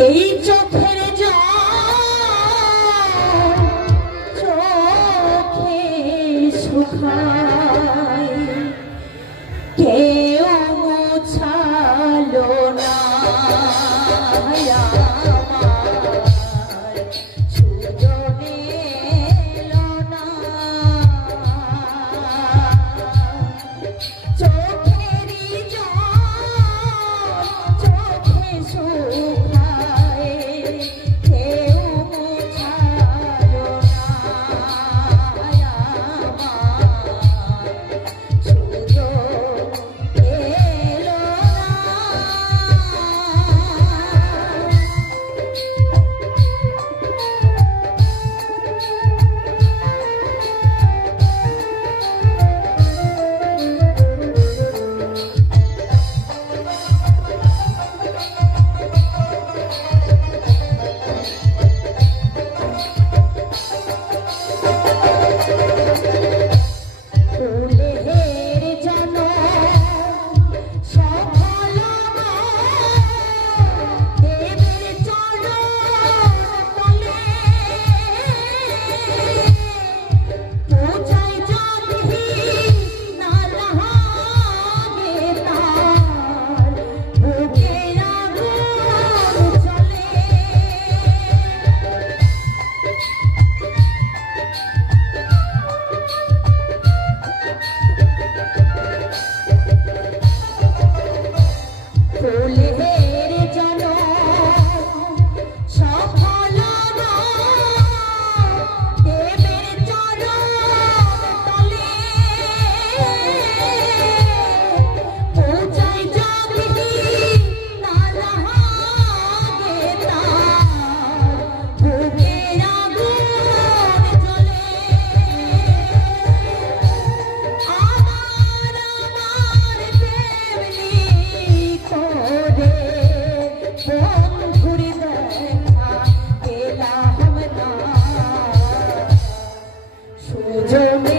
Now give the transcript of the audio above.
এই চোখের চোখে সুখায় কেউ মোছালো না চোখের চোখে সু すいません! Ole, to.